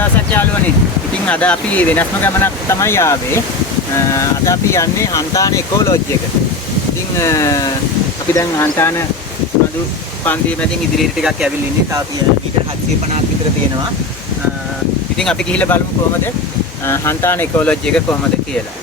දවසක් යාළුවනේ. ඉතින් අද අපි වෙනස්ම ගමනක් තමයි ආවේ. අද අපි යන්නේ හන්තාන ඉකෝලොජි එකට. ඉතින් අපි දැන් හන්තාන මදු පන්දිය මැදින් ඉදිරියට ටිකක් ඇවිල්ලා ඉන්නේ. තාම මීටර් 750ක් විතර තියෙනවා. ඉතින් අපි ගිහිල්ලා බලමු කොහමද හන්තාන ඉකෝලොජි එක කොහමද කියලා.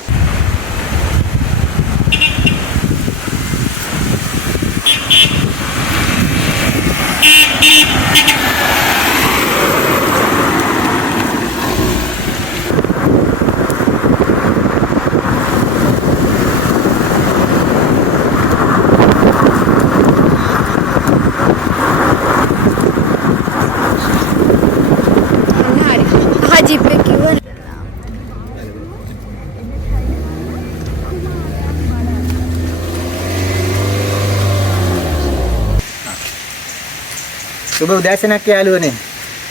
සුබ උදෑසනක් යාළුවනේ.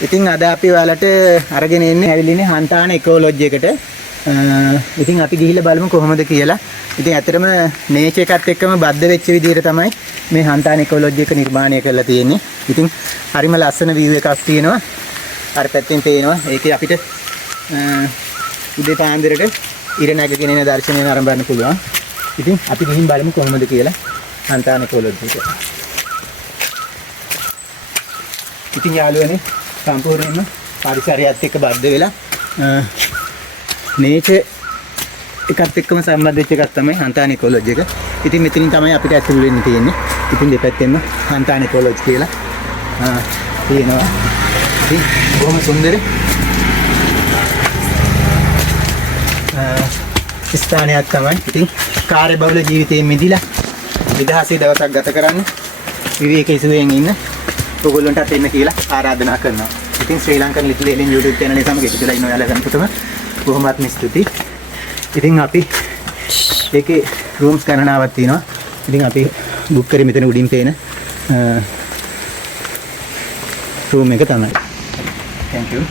ඉතින් අද අපි ඔයාලට අරගෙන එන්නේ ඇවිල්ලා ඉන්නේ හන්තාන ඉකෝලොජි එකට. ඉතින් අපි ගිහිල්ලා බලමු කොහොමද කියලා. ඉතින් ඇත්තටම නේචර් එකත් එක්කම බද්ධ වෙච්ච විදිහට තමයි මේ හන්තාන ඉකෝලොජි එක නිර්මාණය කරලා තියෙන්නේ. ඉතින් හරිම ලස්සන view එකක් තියෙනවා. අර පැත්තෙන් පේනවා. ඒකේ අපිට උදේ පාන්දරට ඉර නැගගෙන එන දර්ශනය ආරම්භ පුළුවන්. ඉතින් අපි ගිහින් බලමු කොහොමද කියලා හන්තාන ඉකෝලොජි එක. ඉතින් යාළුවනේ සම්පූර්ණයෙන්ම පරිසරයත් එක්ක බද්ධ වෙලා නේචර් එකත් එක්කම සම්බන්ධ වෙච්ච එකක් තමයි හන්තාන ඉකෝලොජි එක. ඉතින් මෙතනින් තමයි අපිට ඇතුළු වෙන්න තියෙන්නේ. ඉතින් දෙපැත්තෙන්ම හන්තාන ඉකෝලොජි කියලා තියෙනවා. ඉතින් බොහොම සුන්දර ස්ථානයක් තමයි. ඉතින් කාර්යබහුල ජීවිතයෙන් මිදිලා විදහාසේ දවසක් ගත කරන්න විවේක ඉසුවෙන් ඉන්න ඔයගොල්ලන්ටත් එන්න කියලා ආරාධනා කරනවා. ඉතින් Sri Lankan little alien YouTube channel එක සමග එකතුලා ඉන්න ඔයාලා ගන්නකොටම බොහොමත්ම ස්තුතියි. ඉතින් අපි ඒකේ rooms ගණනාවක් තියෙනවා. ඉතින් අපි book කරේ මෙතන උඩින් පේන room එක තමයි. Thank you.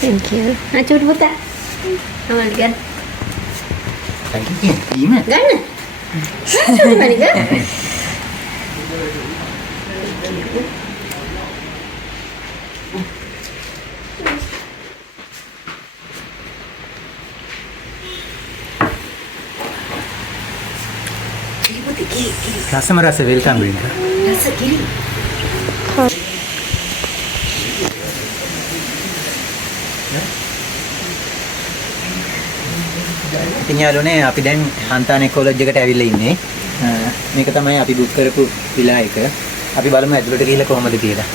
Thank you. Coba buka. Amal gan. Thank you. Gimana? Gan. Coba mana gan? Rasa merasa welcome Rinka. Rasa kiri. ඉතින් යාළුවනේ අපි දැන් හන්තාන ඉකෝලොජි එකට ඇවිල්ලා ඉන්නේ. මේක තමයි අපි බුක් කරපු විලා එක. අපි බලමු ඇතුළට ගිහිල්ලා කොහොමද කියලා.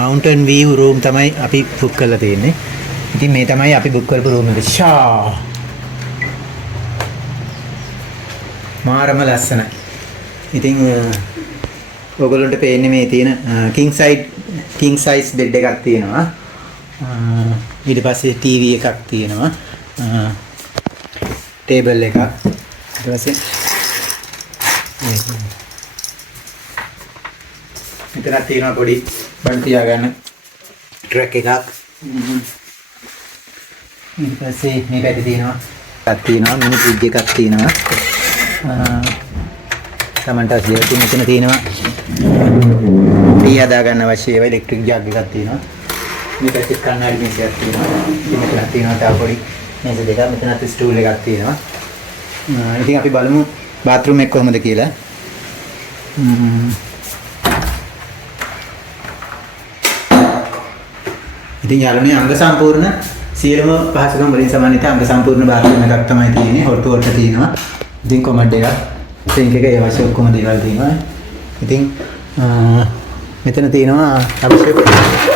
Mountain view room තමයි අපි බුක් කරලා තියෙන්නේ. ඉතින් මේ තමයි අපි බුක් කරපු room එක. ෂා. මාරම ලස්සනයි. ඉතින් ඔයගොල්ලන්ට පේන්නේ මේ තියෙන king size bed එකක් තියෙනවා. ඊට පස්සේ TV එකක් තියෙනවා. ටේබල් එකක්. ඊට පස්සේ මෙතන තියෙනවා පොඩි බන් තියාගන්න ට්‍රැක් එකක්. ඊට පස්සේ මේ පැත්තේ තියෙනවා මිනි ෆ්‍රිජ් එකක් තියෙනවා. තමන්ට අවශ්‍ය මෙතන තියෙනවා ටී හදා ගන්න අවශ්‍ය ඒවා ඉලෙක්ට්‍රික් ජග් එකක් තියෙනවා. මේ පැත්තේ කන්නඩි මේසයක් තියෙනවා. ඉතින් මෙතන තියෙනවා තව පොඩි මේස දෙකක්. මෙතනත් ස්ටූල් එකක් තියෙනවා. ඉතින් අපි බලමු බාත්රූම් එක කොහොමද කියලා. ඉතින් යාළුවනේ අංග සම්පූර්ණ සියලුම පහසුකම් වලින් සමන්විත අංග සම්පූර්ණ බාත්රූම් එකක් තමයි තියෙන්නේ. හොට්ටු වලට තියෙනවා. ඉතින් කොමඩ් එකක්, සින්ක් එක ඒ වගේ ඔක්කොම දේවල් තියෙනවා. ඉතින් මෙතන තියෙනවා අවශ්‍ය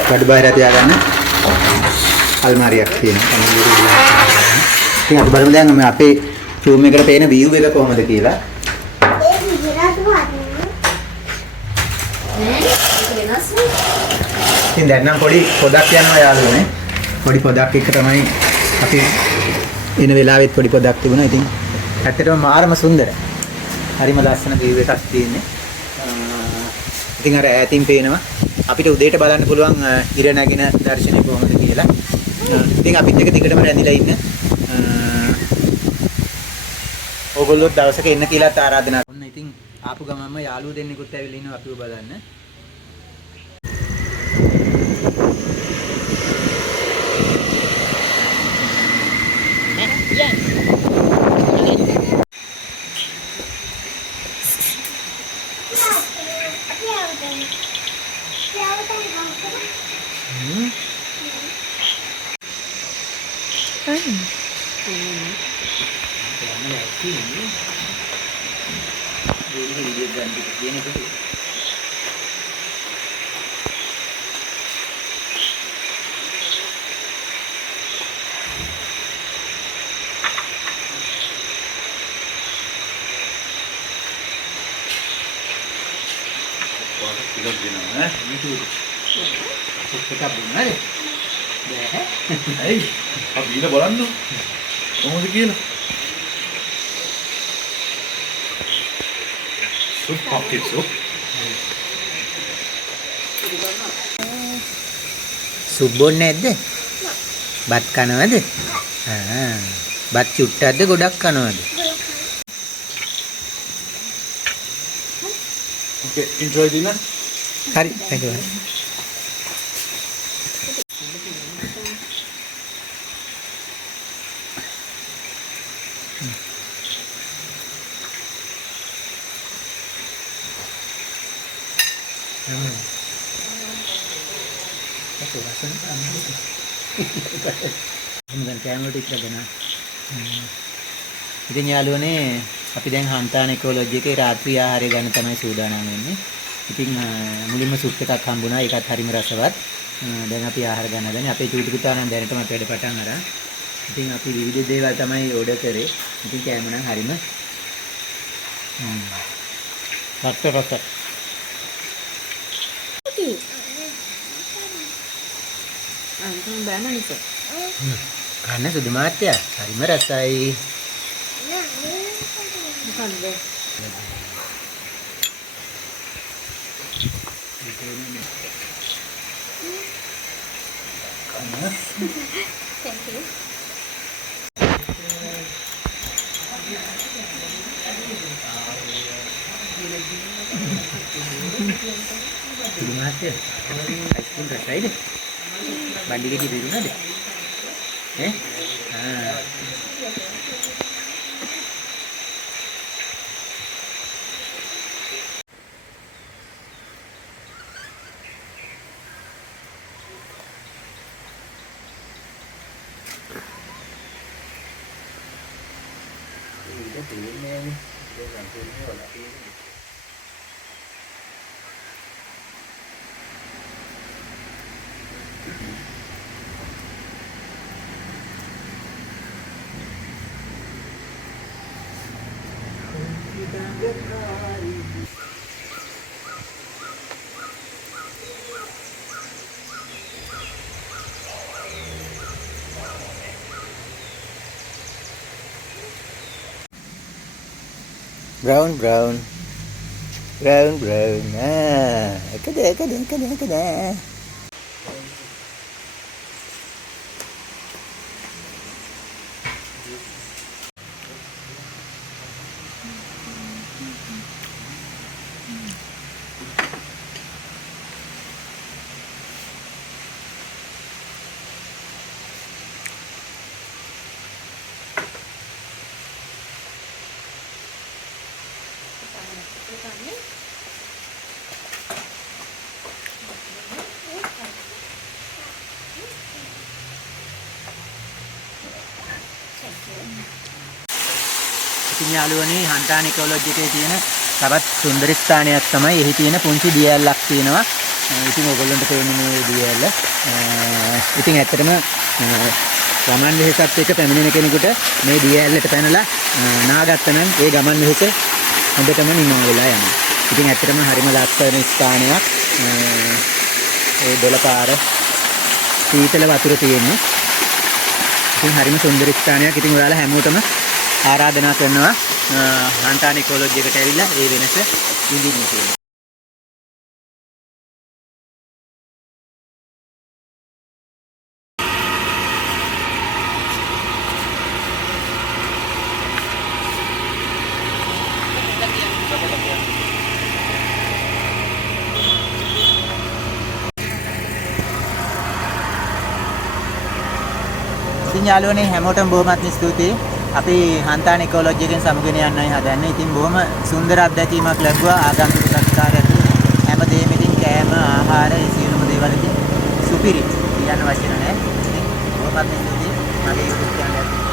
කඩ බාහිර තියාගන්න අල්මාරියක් තියෙනවා. ඉතින් අපි බලමු දැන් මේ අපේ රූම් එකට පේන view එක කොහොමද කියලා. ඉතින් දැන් නම් පොඩි පොදක් යනවා යාළුවනේ. පොඩි පොදක් එක තමයි අපි එන වෙලාවෙත් පොඩි පොදක් තිබුණා. ඉතින් ඇත්තටම මාරම සුන්දරයි. හරිම ලස්සන view එකක් තියෙන්නේ. ඉතින් අර ඈතින් පේනවා අපිට උදේට බලන්න පුළුවන් ඉර නැගෙන දර්ශනය කොහොමද කියලා. ඉතින් අපිත් එක දිගටම රැඳිලා ඉන්න. ඕගොල්ලෝ දවසක එන්න කියලා ආරාධනා කරනවා. ඉතින් ආපු ගමන්ම යාළුවෝ දෙන්නෙකුත් ඇවිල්ලා ඉන්නවා අපිව බලන්න. ඇයි අපි ඊළ බලන්න කොහොමද කියලා සුප් පොකට් සුප් සුප් බොන්නේ නැද්ද? බත් කනවද? බත් චුට්ටක්ද ගොඩක් කනවද? okay enjoy dinner හරි thank you. ඉතින් යාළුවනේ අපි දැන් හන්තාන ඉකොලොජි එකේ රාත්‍රී ආහාරය ගන්න තමයි සූදානම් වෙන්නේ. ඉතින් මුලින්ම සුප් එකක් හම්බුණා. ඒකත් හරිම රසවත්. දැන් අපි ආහාර ගන්න හදන්නේ. අපේ චූටි පුතා නම් දැනටම වැඩ පටන් අරන්. ඉතින් අපි විවිධ දේවල් තමයි ඕඩර් කරේ. ඉතින් කෑම නම් හරිම රස. කන්න සුදු මාත්‍යා හරිම රසයි. Thank you. සුදු මාත්‍යා අයිස්ක්‍රීම් රසයිද? බණ්ඩිගෙඩි බෙරුණාද? Brown. Kada. ඉතින් යාළුවනේ හන්තාන ඉකොලොජි එකේ තියෙන තවත් සුන්දර ස්ථානයක් තමයි එහි තියෙන පුංචි දියැලක් තියෙනවා. ඉතින් ඔයගොල්ලන්ට පේන්නේ මේ දියැල. ඉතින් ඇත්තටම ගමන් වෙහෙසත් එක්ක පැමිණෙන කෙනෙකුට මේ දියැලට පැනලා නාගත්ත නම් ඒ ගමන් වෙහෙස හොඳටම නිමා වෙලා යනවා. ඉතින් ඇත්තටම හරිම ලස්සන ස්ථානයක්. ඒ දොළපාර සීතල වතුර තියෙන්නේ. ඉතින් හරිම සුන්දර ස්ථානයක්. ඉතින් ඔයාලා හැමෝටම ආරාධනා කරනවා හන්තාන ඉකොලොජි එකට ඇවිල්ලා ඒ වෙනස විඳින්න කියලා. ඉතින් යාළුවනේ හැමෝටම බොහොමත්ම ස්තුතියි. අපි හන්තාන ඉකොලොජි එකෙන් සමුගෙන යන්නයි හදන්නේ. ඉතින් බොහොම සුන්දර අත්දැකීමක් ලැබුවා ආගන්තුක සත්කාරය ඇතුළේ. හැමදේම ඉතින් කෑම ආහාර ඒ සියලුම දේවල් ඉතින් සුපිරි කියන්න වචන නැහැ. ඉතින් බොහොමත්ම ස්තුතියි. මගේ YouTube channel